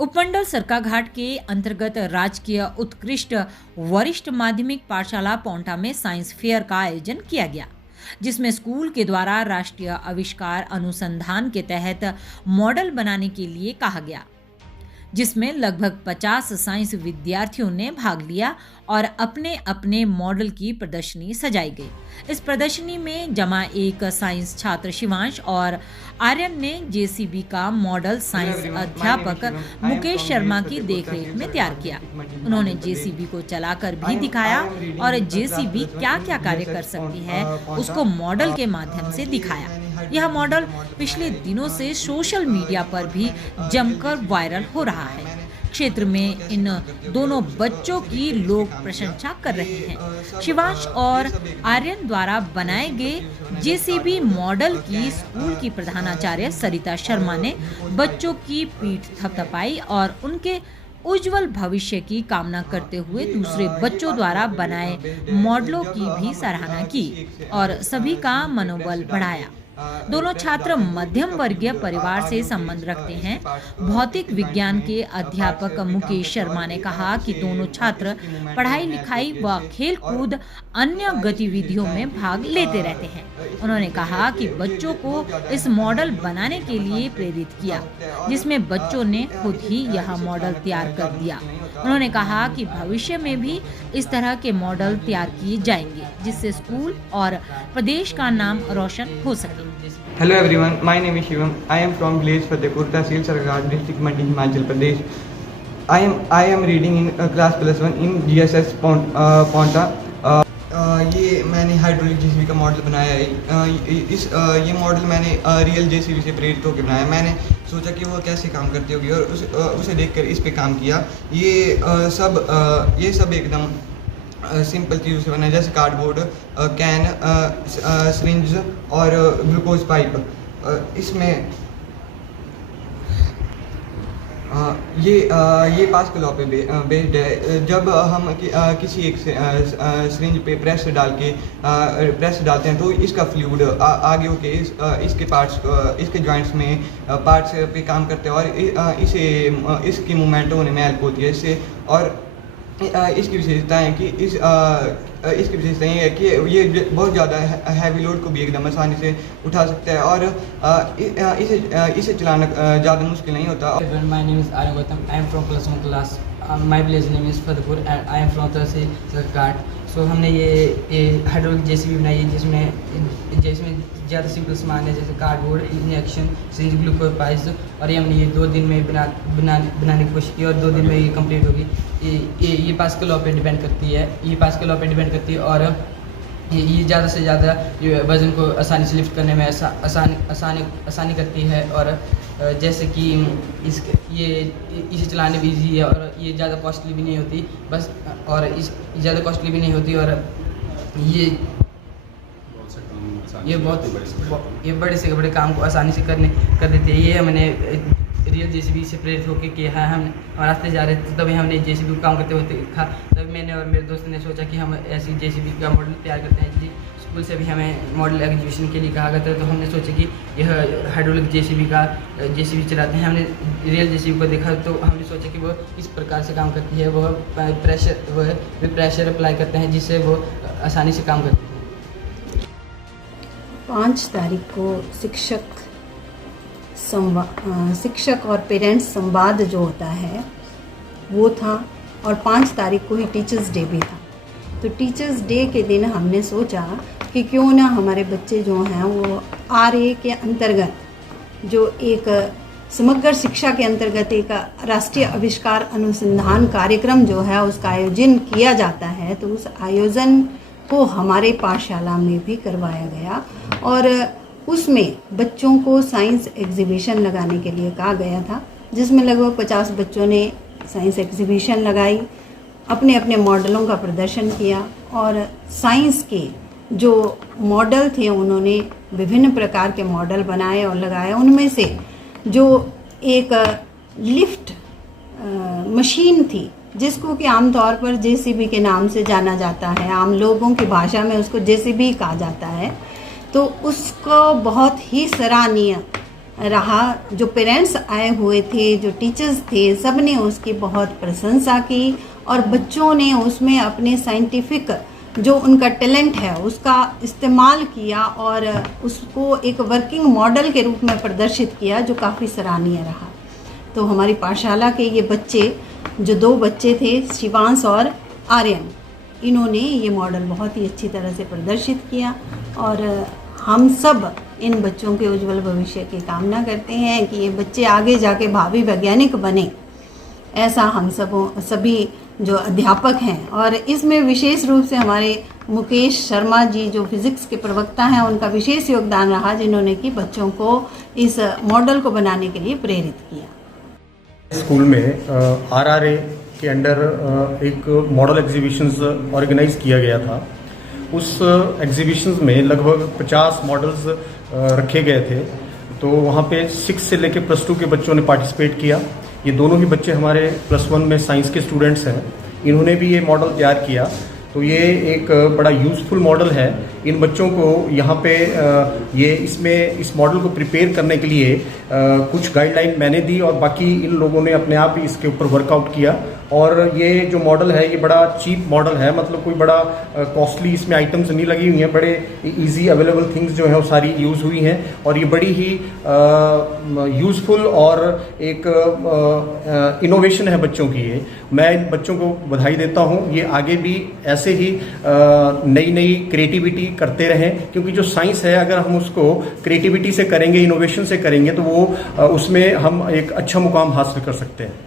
उपमंडल सरकाघाट के अंतर्गत राजकीय उत्कृष्ट वरिष्ठ माध्यमिक पाठशाला पोंटा में साइंस फेयर का आयोजन किया गया, जिसमें स्कूल के द्वारा राष्ट्रीय आविष्कार अनुसंधान के तहत मॉडल बनाने के लिए कहा गया, जिसमें लगभग 50 साइंस विद्यार्थियों ने भाग लिया और अपने अपने मॉडल की प्रदर्शनी सजाई गई। इस प्रदर्शनी में जमा एक साइंस छात्र शिवांश और आर्यन ने जेसीबी का मॉडल साइंस अध्यापक मुकेश शर्मा की देखरेख में तैयार किया। उन्होंने जेसीबी को चलाकर भी दिखाया और जेसीबी क्या क्या कार्य कर सकती है उसको मॉडल के माध्यम से दिखाया। यह मॉडल पिछले दिनों से सोशल मीडिया पर भी जमकर वायरल हो रहा है। क्षेत्र में इन दोनों बच्चों की लोग प्रशंसा कर रहे हैं। शिवांश और आर्यन द्वारा बनाए गए जेसीबी मॉडल की स्कूल की प्रधानाचार्य सरिता शर्मा ने बच्चों की पीठ थपथपाई और उनके उज्जवल भविष्य की कामना करते हुए दूसरे बच्चों द्वारा बनाए मॉडलों की भी सराहना की और सभी का मनोबल बढ़ाया। दोनों छात्र मध्यम वर्गीय परिवार से संबंध रखते हैं। भौतिक विज्ञान के अध्यापक मुकेश शर्मा ने कहा कि दोनों छात्र पढ़ाई लिखाई व खेल कूद अन्य गतिविधियों में भाग लेते रहते हैं। उन्होंने कहा कि बच्चों को इस मॉडल बनाने के लिए प्रेरित किया, जिसमें बच्चों ने खुद ही यह मॉडल तैयार कर दिया। उन्होंने कहा कि भविष्य में भी इस तरह के मॉडल तैयार किए जाएंगे, जिससे स्कूल और प्रदेश का नाम रोशन हो सके। Hello everyone, my name is Shivam. I am from village Fatehpur, Tehsil Sarkar, district Mandi, Himachal Pradesh. I am reading in class +1 in GSS Ponta. ये मैंने हाइड्रोलिक जेसीबी का मॉडल बनाया है। ये मॉडल मैंने रियल जेसीबी से प्रेरित होकर बनाया। मैंने सोचा कि वो कैसे काम करती होगी और उसे देखकर इस पे काम किया। ये सब एकदम सिंपल चीज़ों से बना है, जैसे कार्डबोर्ड, कैन, सिरिंज और ग्लूकोज पाइप। इसमें ये पास्कल लॉ पे बेस्ड है। जब हम किसी एक सिरिंज पे प्रेस डालते हैं तो इसका फ्लूइड आगे होके इसके पार्ट्स, इसके जॉइंट्स में पार्ट्स पे काम करते हैं और इसकी मूवमेंट होने में हेल्प होती है इससे। और इसकी विशेषता है कि इसकी विशेषता ये है कि ये बहुत ज़्यादा हैवी लोड को भी एकदम आसानी से उठा सकता है और इसे चलाना ज़्यादा मुश्किल नहीं होता। My name is Aryan Gautam. I am from +1 class. My village name is Fatehpur and I am from Tehsil Sarkar. So हमने ये हाइड्रोलिक जेसीबी बनाई है, जिसमें ज़्यादा सिंपल सामान है, जैसे cardboard, injection, syringe, glucose pipes. और ये हमने ये 2 दिन में बनाने की कोशिश की और 2 दिन में ये कंप्लीट होगी। ये पास्कल लॉ पे डिपेंड करती है और ये ज़्यादा से ज़्यादा ये वज़न को आसानी से लिफ्ट करने में आसानी करती है। और जैसे कि इसे चलाने भी ईजी है और ये ज़्यादा कॉस्टली भी नहीं होती और ये बड़े से बड़े काम को आसानी से कर देते हैं। ये हमने रियल जेसीबी से प्रेरित होकर किया है। हम रास्ते जा रहे थे तभी हमने जेसीबी को काम करते हुए देखा, तभी मैंने और मेरे दोस्त ने सोचा कि हम ऐसी जेसीबी का मॉडल तैयार करते हैं। जी, स्कूल से भी हमें मॉडल एग्जीबिशन के लिए कहा गया था, तो हमने सोचा कि यह हाइड्रोलिक जेसीबी चलाते हैं। हमने रियल जेसीबी को देखा तो हमने सोचा कि वो इस प्रकार से काम करती है। वो प्रेशर अप्लाई करते हैं, जिससे वो आसानी से काम करती है। 5 तारीख को शिक्षक और पेरेंट्स संवाद जो होता है वो था और 5 तारीख को ही टीचर्स डे भी था। तो टीचर्स डे के दिन हमने सोचा कि क्यों ना हमारे बच्चे जो हैं वो RA के अंतर्गत, जो एक समग्र शिक्षा के अंतर्गत एक राष्ट्रीय आविष्कार अनुसंधान कार्यक्रम जो है उसका आयोजन किया जाता है, तो उस आयोजन को हमारे पाठशाला में भी करवाया गया और उसमें बच्चों को साइंस एग्जीबिशन लगाने के लिए कहा गया था, जिसमें लगभग 50 बच्चों ने साइंस एग्जीबिशन लगाई, अपने अपने मॉडलों का प्रदर्शन किया और साइंस के जो मॉडल थे उन्होंने विभिन्न प्रकार के मॉडल बनाए और लगाए। उनमें से जो एक लिफ्ट मशीन थी, जिसको कि आमतौर पर जेसीबी के नाम से जाना जाता है, आम लोगों की भाषा में उसको जेसीबी कहा जाता है, तो उसको बहुत ही सराहनीय रहा। जो पेरेंट्स आए हुए थे, जो टीचर्स थे, सब ने उसकी बहुत प्रशंसा की और बच्चों ने उसमें अपने साइंटिफिक जो उनका टैलेंट है उसका इस्तेमाल किया और उसको एक वर्किंग मॉडल के रूप में प्रदर्शित किया, जो काफ़ी सराहनीय रहा। तो हमारी पाठशाला के ये बच्चे, जो 2 बच्चे थे, शिवांश और आर्यन, इन्होंने ये मॉडल बहुत ही अच्छी तरह से प्रदर्शित किया और हम सब इन बच्चों के उज्जवल भविष्य की कामना करते हैं कि ये बच्चे आगे जाके भावी वैज्ञानिक बने, ऐसा हम सभी जो अध्यापक हैं। और इसमें विशेष रूप से हमारे मुकेश शर्मा जी, जो फिज़िक्स के प्रवक्ता हैं, उनका विशेष योगदान रहा, जिन्होंने कि बच्चों को इस मॉडल को बनाने के लिए प्रेरित किया। स्कूल में RRA के अंडर एक मॉडल एग्जीबिशंस ऑर्गेनाइज किया गया था। उस एग्जीबिशंस में लगभग 50 मॉडल्स रखे गए थे। तो वहाँ पे 6 से लेकर +2 के बच्चों ने पार्टिसिपेट किया। ये दोनों ही बच्चे हमारे +1 में साइंस के स्टूडेंट्स हैं। इन्होंने भी ये मॉडल तैयार किया। तो ये एक बड़ा यूज़फुल मॉडल है। इन बच्चों को यहाँ पे ये इस मॉडल को प्रिपेयर करने के लिए कुछ गाइडलाइन मैंने दी और बाकी इन लोगों ने अपने आप ही इसके ऊपर वर्कआउट किया। और ये जो मॉडल है ये बड़ा चीप मॉडल है, मतलब कोई बड़ा कॉस्टली इसमें आइटम्स नहीं लगी हुई हैं। बड़े इजी अवेलेबल थिंग्स जो हैं वो सारी यूज़ हुई हैं और ये बड़ी ही यूज़फुल और एक इनोवेशन है बच्चों की। ये मैं इन बच्चों को बधाई देता हूँ। ये आगे भी ऐसे ही नई नई क्रिएटिविटी करते रहें, क्योंकि जो साइंस है अगर हम उसको क्रिएटिविटी से करेंगे, इनोवेशन से करेंगे, तो वो उसमें हम एक अच्छा मुकाम हासिल कर सकते हैं।